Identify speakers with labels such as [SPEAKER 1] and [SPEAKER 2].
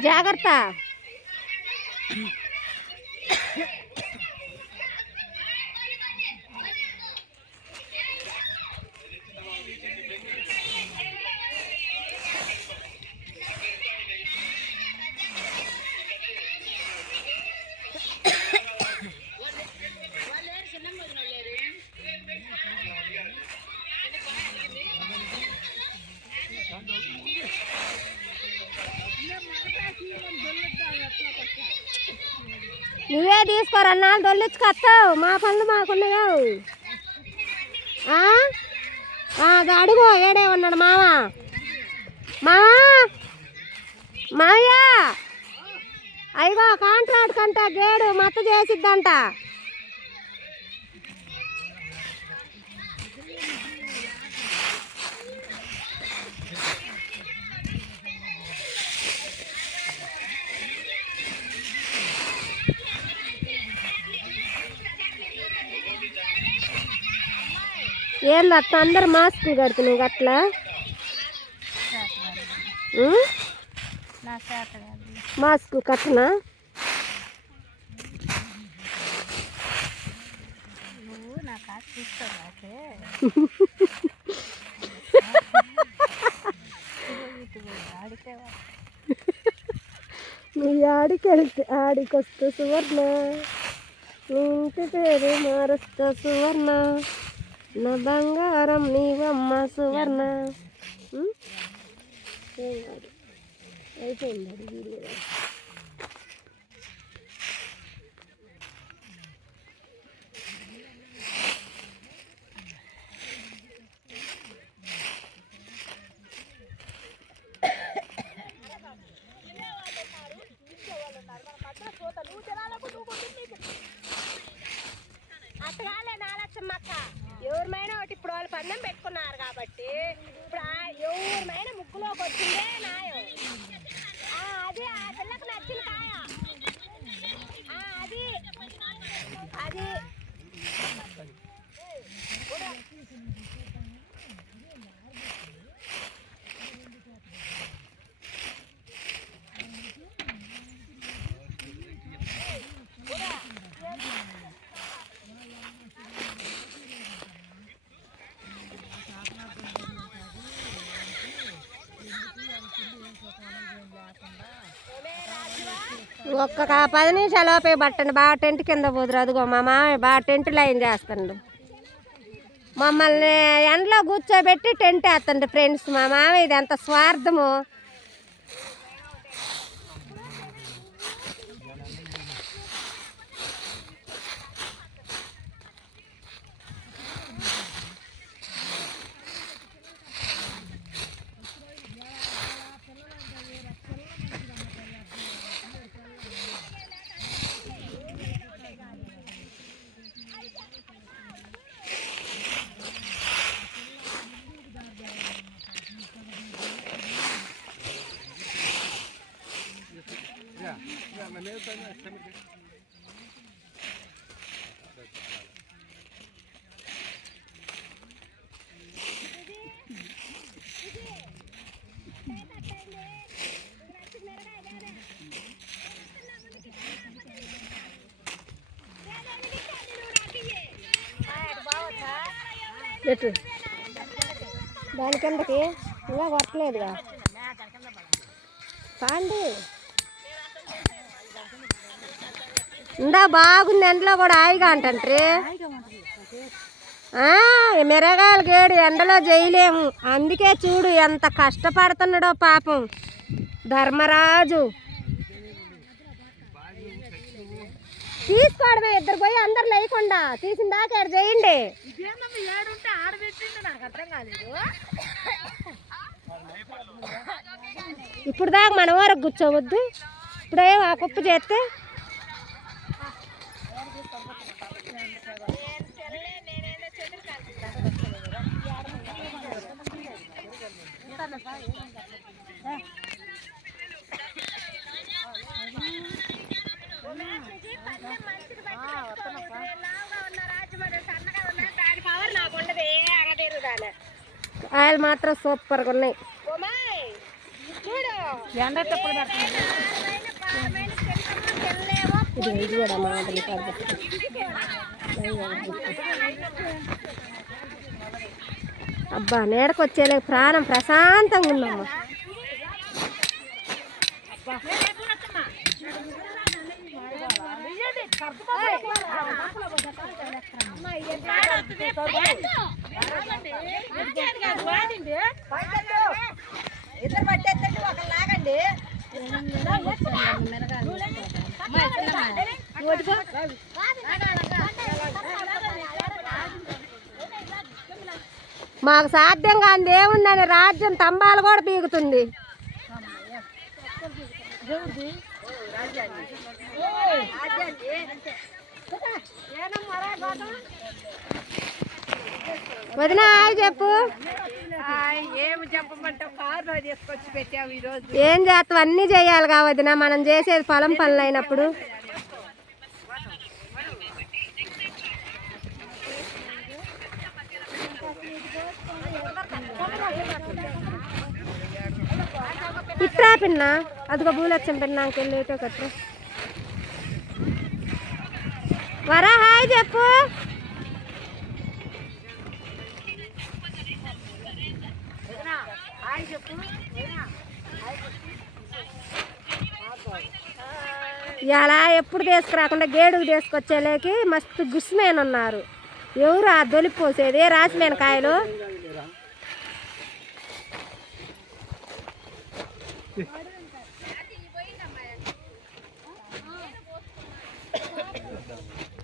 [SPEAKER 1] జాగ్రత్త. నువ్వే తీసుకో రెండు దొల్లించుకొస్తావు మా పనులు మాకున్నావు అది అడుగు ఏడే ఉన్నాడు మామ మామా మామయ్య అయ్యో కాంట్రాక్ట్ కంట గేడు మత్త చేసిద్దంట. ఏంది అత్త? అందరు మాస్కులు కడుతున్నావు అట్లా? మాస్క్ కట్టనా?
[SPEAKER 2] నువ్వు నా కాసు
[SPEAKER 1] ఆడికి వెళ్తే ఆడికి వస్తే సువర్ణ. నీ ఇంటి పేరు మారుస్తా సువర్ణ. నా బంగారం నీవమ్మ సువర్ణ. ఏం కాదు అయిపోయింది. అది వీడియో నాలచ్చమ్మక్క ఎవరిమైనా ఒకటి ఇప్పుడు వాళ్ళు పందెం పెట్టుకున్నారు కాబట్టి ఇప్పుడు ఎవరిమైనా ముగ్గులోకి వచ్చిందే ఒక్కొక్క పది నిమిషాలు లోపే పట్టండి. బాగా టెంట్ కింద పోదురు. అదిగో మా మామయ్య బాగా టెంట్ లైన్ చేస్తాడు. మమ్మల్ని ఎండలో కూర్చోబెట్టి టెంట్ వేస్తండి ఫ్రెండ్స్. మా మామయ్య ఇది ఎంత స్వార్థము. ఎటు దాని కిందకి ఇంకా కొట్టలేదుగా. పాండి. ఇందా బాగుంది ఎండలో కూడా హాయిగా అంటంట్రీ మిరగాయలు గేడు ఎండలో చేయలేము అందుకే చూడు ఎంత కష్టపడుతున్నాడో పాపం. ధర్మరాజు. తీసుకోవడమే ఇద్దరు పోయి అందరు లేకుండా తీసిన దాకా చేయండి ఇప్పుడు దాకా మన వరకు కూర్చోవద్దు. ఇప్పుడేం ఆ కుప్ప చేస్తే కాయలు మాత్రం సూపర్గా ఉన్నాయి
[SPEAKER 2] ఎండ తప్పుడు
[SPEAKER 1] ఇది ఇది కూడా మాటలు కాబట్టి అబ్బా నీడకు వచ్చేలే ప్రాణం ప్రశాంతంగా ఉందమ్మా.
[SPEAKER 2] ఇద్దరు పట్టేస్తే ఒకరు లాగండి
[SPEAKER 1] మాకు సాధ్యం కాని ఏముందని రాజ్యం తంబాలు కూడా పీకుతుంది. వదిన హాయ్ చెప్పు. ఏం చేస్తావు? అన్నీ చేయాలి కా వదిన మనం చేసేది పొలం పనులు అయినప్పుడు ఇట్రా పిన్న అదిగో భూలక్ష్యం పిన్నాకి వెళ్ళేటో కట్రా వరా హాయ్ చెప్పు. ఇలా ఎప్పుడు తీసుకురాకుండా గేడుకు తీసుకొచ్చేలేకి మస్తు గుసిమేనున్నారు. ఎవరు ఆ దొలిపోసేది రాసిమేన కాయలు? Bitti.